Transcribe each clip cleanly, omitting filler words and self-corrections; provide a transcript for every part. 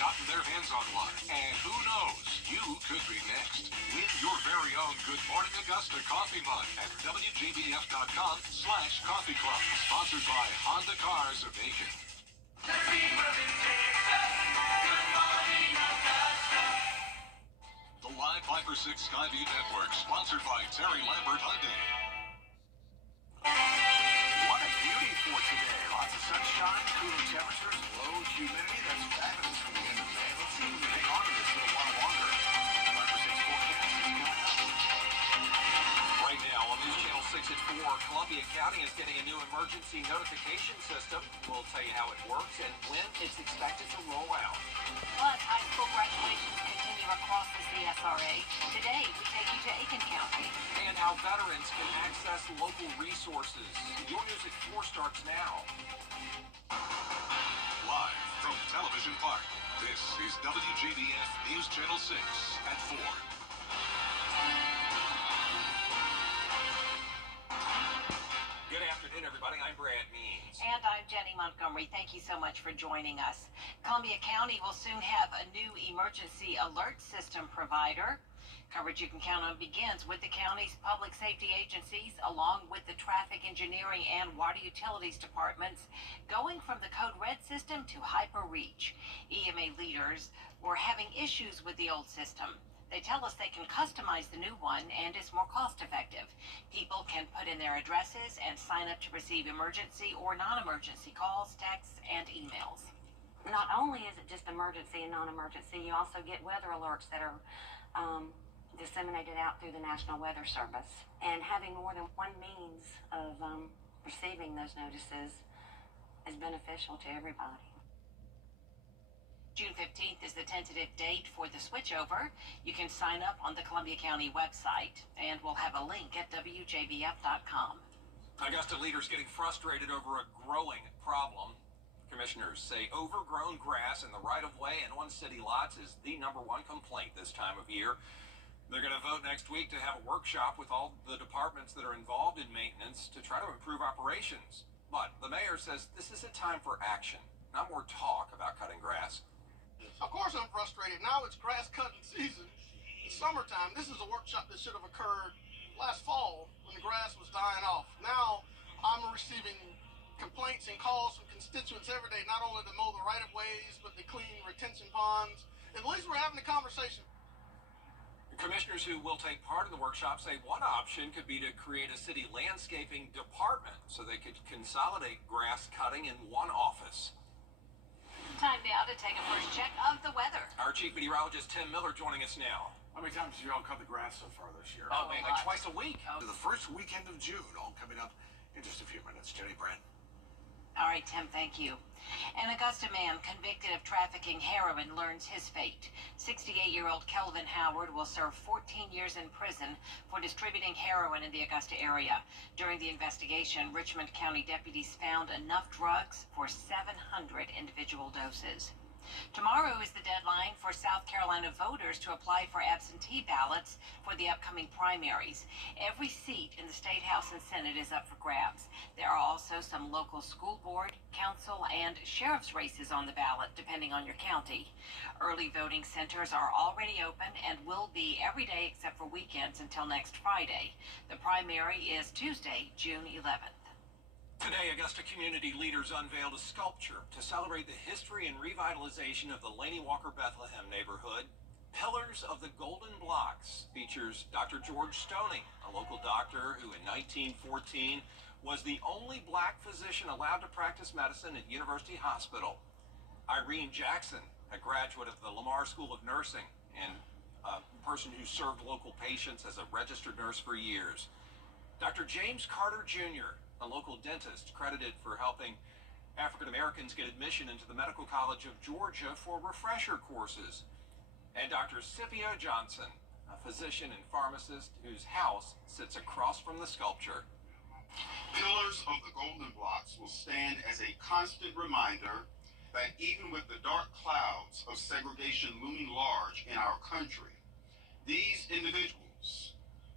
gotten their hands on one. And who knows, you could be next. Win your very own Good Morning Augusta coffee mug at WJBF.com/coffee club. Sponsored by Honda Cars of Macon. The Live 5 for 6 Skyview Network, sponsored by Terry Lambert Hyundai. What a beauty for today. Lots of sunshine, cooler temperatures, low humidity. That's fabulous for the end of May. Let's see if we can hang on to this a little while longer. 5 for 6 forecast is coming up. Right now on News Channel 6 at 4, Columbia County is getting a new emergency notification system. We'll tell you how it works and when it's expected to roll out. Plus, high school graduations continue across the CSRA. Today, we take you to Aiken County. And how veterans can access local resources. Your News at 4 starts now. Live from Television Park, this is WJBF News Channel 6 at 4. Good afternoon, everybody. I'm Brad Means. And I'm Jenny Montgomery. Thank you so much for joining us. Columbia County will soon have a new emergency alert system provider. Coverage you can count on begins with the county's public safety agencies, along with the traffic engineering and water utilities departments, going from the Code Red system to HyperReach. EMA leaders were having issues with the old system. They tell us they can customize the new one and it's more cost effective. People can put in their addresses and sign up to receive emergency or non-emergency calls, texts, and emails. Not only is it just emergency and non-emergency, you also get weather alerts that are disseminated out through the National Weather Service. And having more than one means of receiving those notices is beneficial to everybody. June 15th is the tentative date for the switchover. You can sign up on the Columbia County website, and we'll have a link at WJBF.com. Augusta leaders getting frustrated over a growing problem. Commissioners say overgrown grass in the right-of-way and on city lots is the #1 complaint this time of year. They're going to vote next week to have a workshop with all the departments that are involved in maintenance to try to improve operations. But the mayor says this is a time for action, not more talk about cutting grass. Of course I'm frustrated. Now it's grass cutting season. It's summertime. This is a workshop that should have occurred last fall when the grass was dying off. Now I'm receiving complaints and calls from constituents every day, not only to mow the right-of-ways, but to clean retention ponds. At least we're having a conversation. Commissioners who will take part in the workshop say one option could be to create a city landscaping department so they could consolidate grass cutting in one office. Time now to take a first check of the weather. Our chief meteorologist Tim Miller joining us now. How many times have you all cut the grass so far this year? Oh, man, like twice a week. To the first weekend of June, all coming up in just a few minutes. Jenny, Brad. All right, Tim, thank you. An Augusta man convicted of trafficking heroin learns his fate. 68-year-old Kelvin Howard will serve 14 years in prison for distributing heroin in the Augusta area. During the investigation, Richmond County deputies found enough drugs for 700 individual doses. Tomorrow is the deadline for South Carolina voters to apply for absentee ballots for the upcoming primaries. Every seat in the State House and Senate is up for grabs. There are also some local school board, council, and sheriff's races on the ballot, depending on your county. Early voting centers are already open and will be every day except for weekends until next Friday. The primary is Tuesday, June 11th. Today, Augusta community leaders unveiled a sculpture to celebrate the history and revitalization of the Laney Walker Bethlehem neighborhood. Pillars of the Golden Blocks features Dr. George Stoning, a local doctor who in 1914 was the only black physician allowed to practice medicine at University Hospital. Irene Jackson, a graduate of the Lamar School of Nursing and a person who served local patients as a registered nurse for years. Dr. James Carter Jr., a local dentist credited for helping African Americans get admission into the Medical College of Georgia for refresher courses. And Dr. Scipio Johnson, a physician and pharmacist whose house sits across from the sculpture. Pillars of the Golden Blocks will stand as a constant reminder that even with the dark clouds of segregation looming large in our country, these individuals,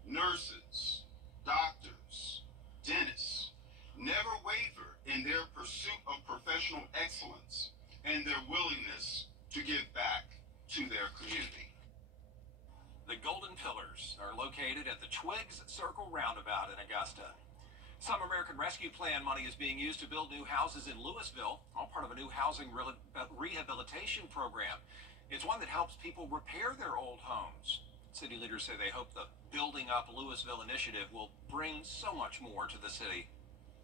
nurses, doctors, dentists, never waver in their pursuit of professional excellence and their willingness to give back to their community. The Golden Pillars are located at the Twigs Circle Roundabout in Augusta. Some American Rescue Plan money is being used to build new houses in Louisville, all part of a new housing rehabilitation program. It's one that helps people repair their old homes. City leaders say they hope the Building Up Louisville initiative will bring so much more to the city.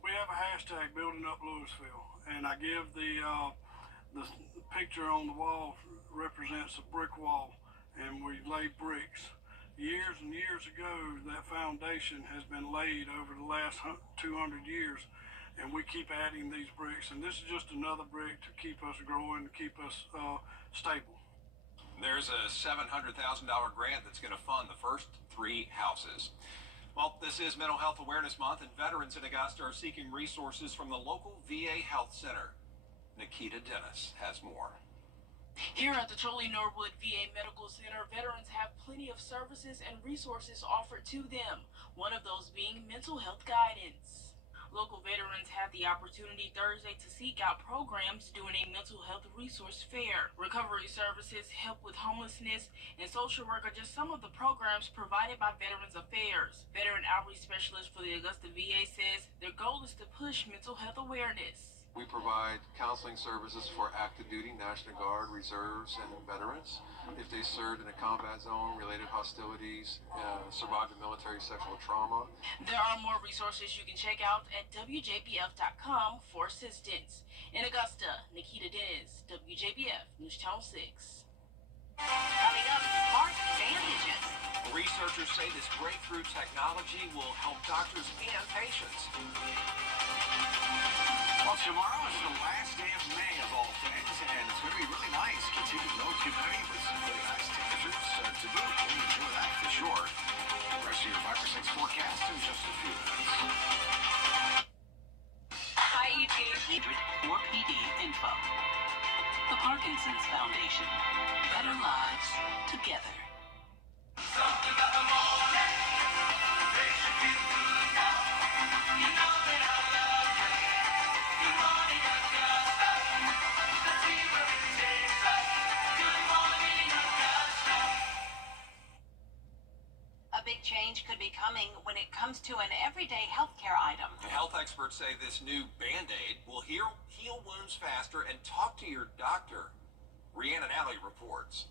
We have a hashtag, Building Up Louisville, and I give the picture on the wall represents a brick wall, and we lay bricks. Years and years ago, that foundation has been laid over the last 200 years, and we keep adding these bricks, and this is just another brick to keep us growing, to keep us stable. There's a $700,000 grant that's going to fund the first 3 houses. Well, this is Mental Health Awareness Month, and veterans in Augusta are seeking resources from the local VA Health Center. Nikita Dennis has more. Here at the Trolley Norwood VA Medical Center, veterans have plenty of services and resources offered to them, one of those being mental health guidance. Local veterans had the opportunity Thursday to seek out programs during a mental health resource fair. Recovery services, help with homelessness, and social work are just some of the programs provided by Veterans Affairs. Veteran Outreach Specialist for the Augusta VA says their goal is to push mental health awareness. We provide counseling services for active duty, National Guard, reserves, and veterans. If they served in a combat zone, related hostilities, survived a military sexual trauma. There are more resources you can check out at WJBF.com for assistance. In Augusta, Nikita Dennis, WJBF News Channel 6. Coming up, smart bandages. Researchers say this breakthrough technology will help doctors and patients. Well, tomorrow is the last day of May of all things, and it's going to be really nice. Continued low humidity with some really nice temperatures to boot. We'll enjoy that for sure. The rest of your 5 or 6 forecast in just a few minutes. Or PD info. The Parkinson's Foundation. Better lives together. Something about the morning makes you feel good now. You know that I love you. Good morning, Augusta. Let's see where it takes us. Good morning, Augusta. A big change could be coming when it comes to an everyday healthcare item. Health experts say this new Band-Aid will heal wounds faster and talk to your doctor. Rhiannon Alley reports.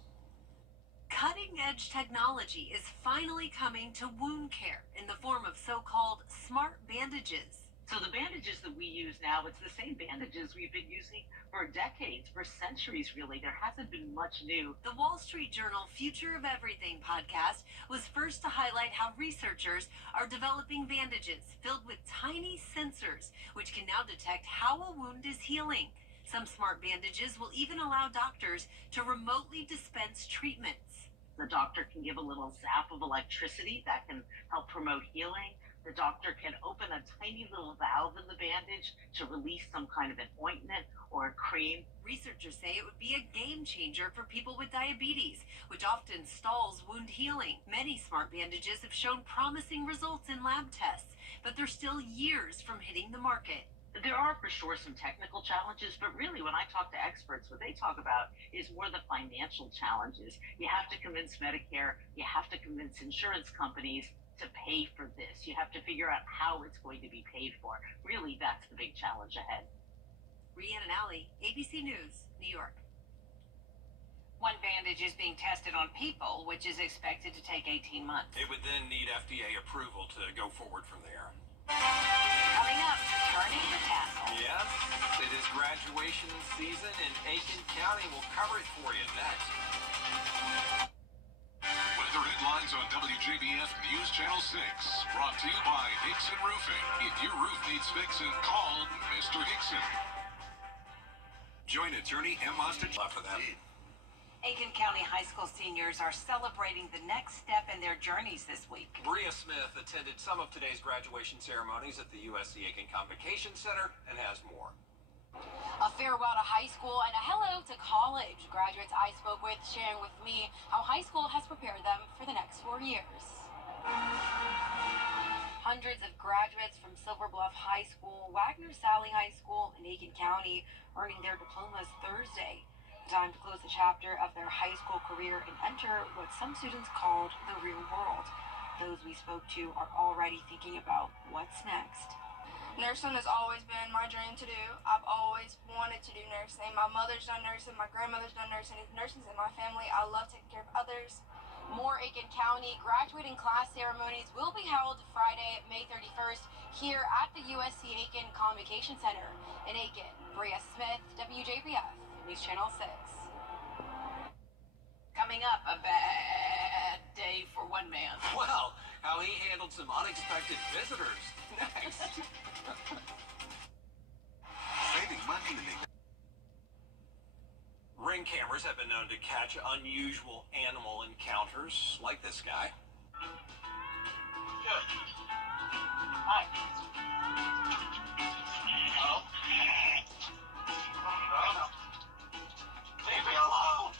Cutting-edge technology is finally coming to wound care in the form of so-called smart bandages. So the bandages that we use now, it's the same bandages we've been using for decades, for centuries really. There hasn't been much new. The Wall Street Journal Future of Everything podcast was first to highlight how researchers are developing bandages filled with tiny sensors, which can now detect how a wound is healing. Some smart bandages will even allow doctors to remotely dispense treatments. The doctor can give a little zap of electricity that can help promote healing. The doctor can open a tiny little valve in the bandage to release some kind of an ointment or a cream. Researchers say it would be a game changer for people with diabetes, which often stalls wound healing. Many smart bandages have shown promising results in lab tests, but they're still years from hitting the market. There are for sure some technical challenges, but really when I talk to experts, what they talk about is more the financial challenges. You have to convince Medicare, you have to convince insurance companies to pay for this. You have to figure out how it's going to be paid for. Really, that's the big challenge ahead. Rhiannon Alley, ABC News, New York. One bandage is being tested on people, which is expected to take 18 months. It would then need FDA approval to go forward from there. Coming up, turning the tassel. Yes, it is graduation season in Aiken County. We'll cover it for you next. Weather headlines on WJBF News Channel 6. Brought to you by Hickson Roofing. If your roof needs fixing, call Mr. Hickson. Join attorney Emma Left of that. Aiken County High School seniors are celebrating the next step in their journeys this week. Bria Smith attended some of today's graduation ceremonies at the USC Aiken Convocation Center and has more. A farewell to high school and a hello to college. Graduates I spoke with sharing with me how high school has prepared them for the next 4 years. Hundreds of graduates from Silver Bluff High School, Wagner Sally High School, and Aiken County earning their diplomas Thursday. Time to close the chapter of their high school career and enter what some students called the real world. Those we spoke to are already thinking about what's next. Nursing has always been my dream to do. I've always wanted to do nursing. My mother's done nursing, my grandmother's done nursing. Nursing's in my family. I love taking care of others. More Aiken County graduating class ceremonies will be held Friday, May 31st here at the USC Aiken Convocation Center in Aiken. Bria Smith, WJBF, News Channel 6. Coming up, a bad day for one man. Well, how he handled some unexpected visitors. Next. Saving money to make. Ring cameras have been known to catch unusual animal encounters, like this guy. Good. Hi. Hello? No. Leave me alone!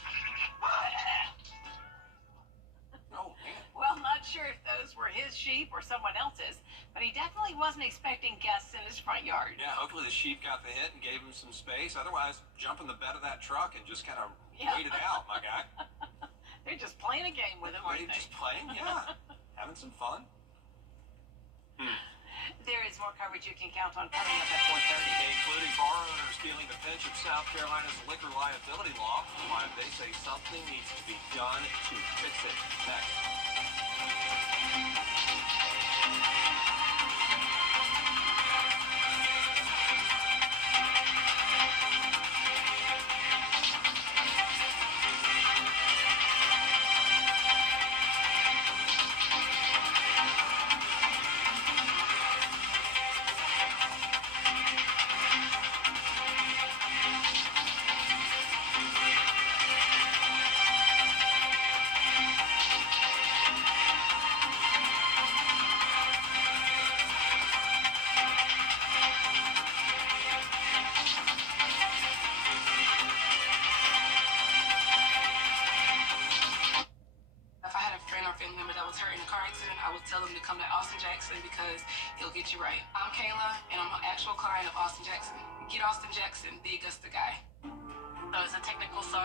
Oh, man. Well, not sure if those were his sheep or someone else's, but he definitely wasn't expecting guests in his front yard. Yeah, hopefully the sheep got the hint and gave him some space. Otherwise, jump in the bed of that truck and just kind of wait it out, my guy. They're just playing a game with him, aren't they? Just playing? Yeah. Having some fun. There is more coverage you can count on coming up at 4:30. Including bar owners feeling the pinch of South Carolina's liquor liability law. Why they say something needs to be done to fix it. Next. If I had a friend or family member that was hurt in a car accident, I would tell them to come to Austin Jackson because he'll get you right. I'm Kayla, and I'm an actual client of Austin Jackson. Get Austin Jackson, the Augusta guy. So as a technical sergeant.